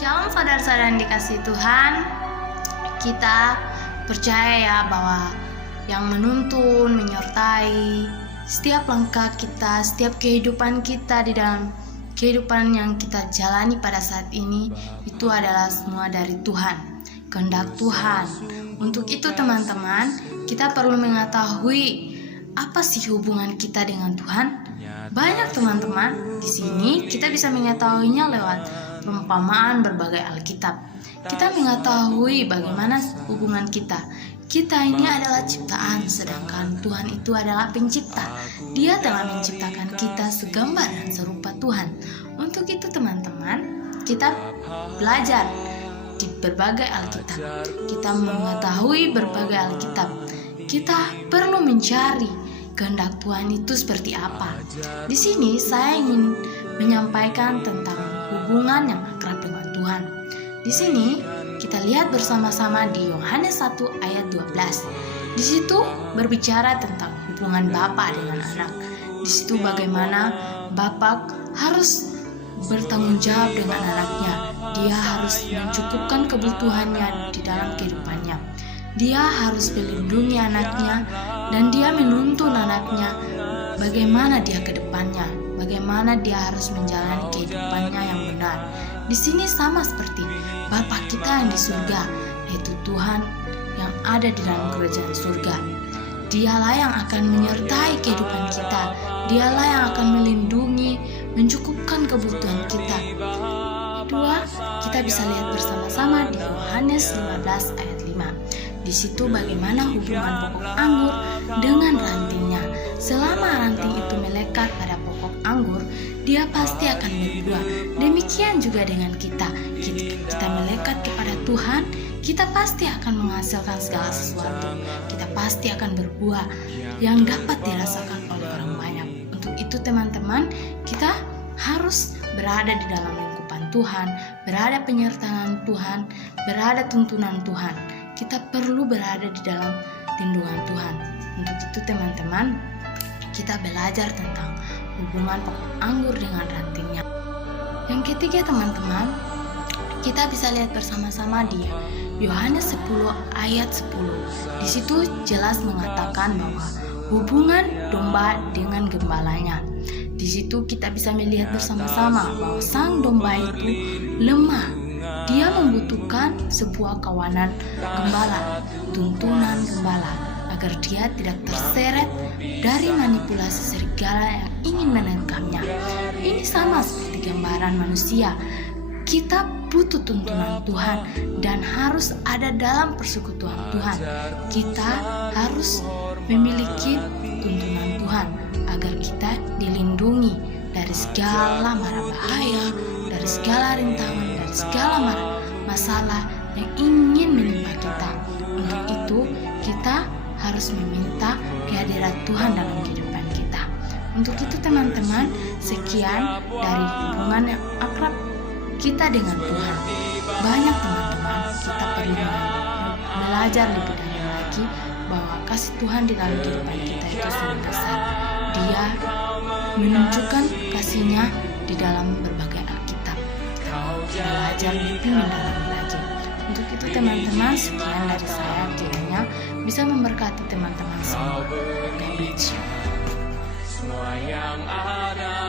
Shalom saudara-saudara yang dikasihi Tuhan. Kita percaya ya bahwa yang menuntun, menyertai setiap langkah kita, setiap kehidupan kita di dalam kehidupan yang kita jalani pada saat ini, itu adalah semua dari Tuhan, kehendak Tuhan. Untuk itu teman-teman, kita perlu mengetahui apa sih hubungan kita dengan Tuhan. Banyak teman-teman, di sini kita bisa mengetahuinya lewat perumpamaan berbagai Alkitab. Kita mengetahui bagaimana hubungan kita. Kita ini adalah ciptaan, sedangkan Tuhan itu adalah pencipta. Dia telah menciptakan kita segambar dan serupa Tuhan. Untuk itu teman-teman, kita belajar di berbagai Alkitab. Kita mengetahui berbagai Alkitab. Kita perlu mencari kehendak Tuhan itu seperti apa. Di sini saya ingin menyampaikan tentang hubungan yang akrab dengan Tuhan. Di sini kita lihat bersama-sama di Yohanes 1 ayat 12. Di situ berbicara tentang hubungan bapa dengan anak. Di situ bagaimana bapa harus bertanggung jawab dengan anaknya. Dia harus mencukupkan kebutuhannya di dalam kehidupannya. Dia harus melindungi anaknya dan dia menuntun anaknya bagaimana dia ke depannya, bagaimana dia harus menjalani kehidupannya yang benar. Di sini sama seperti Bapa kita yang di surga, yaitu Tuhan yang ada di dalam kerajaan surga. Dialah yang akan menyertai kehidupan kita. Dialah yang akan melindungi, mencukupkan kebutuhan kita. Kedua, kita bisa lihat bersama-sama di Yohanes 15 ayat 5. Di situ bagaimana hubungan pokok anggur dengan rantingnya. Selama ranting itu melekat pada pokok anggur, dia pasti akan berbuah. Demikian juga dengan kita. Kita melekat kepada Tuhan, kita pasti akan menghasilkan segala sesuatu. Kita pasti akan berbuah yang dapat dirasakan oleh orang banyak. Untuk itu teman-teman, kita harus berada di dalam lingkupan Tuhan, berada penyertaan Tuhan, berada tuntunan Tuhan. Kita perlu berada di dalam lindungan Tuhan. Untuk itu teman-teman, kita belajar tentang hubungan pokok anggur dengan rantingnya. Yang ketiga teman-teman, kita bisa lihat bersama-sama di Yohanes 10 ayat 10. Di situ jelas mengatakan bahwa hubungan domba dengan gembalanya. Di situ kita bisa melihat bersama-sama bahwa sang domba itu lemah. Dia membutuhkan sebuah kawanan gembala, tuntunan gembala, agar dia tidak terseret dari manipulasi serigala yang ingin menerkamnya. Ini sama seperti gambaran manusia. Kita butuh tuntunan Tuhan dan harus ada dalam persekutuan Tuhan. Kita harus memiliki tuntunan Tuhan agar kita dilindungi dari segala mara bahaya, dari segala rintangan, dari segala masalah yang ingin menimpa kita. Untuk itu kita harus meminta kehadiran Tuhan dalam kehidupan kita. Untuk itu teman-teman, sekian dari hubungan yang akrab kita dengan Tuhan. Banyak teman-teman, kita perlu belajar lebih dalam lagi bahwa kasih Tuhan di dalam kehidupan kita itu sangat besar. Dia menunjukkan kasih-Nya di dalam berbagai Alkitab. Kita belajar lebih mendalam lagi. Untuk itu teman-teman, sekian dari saya, kiranya bisa memberkati teman-teman semua. God bless you. Semua yang ada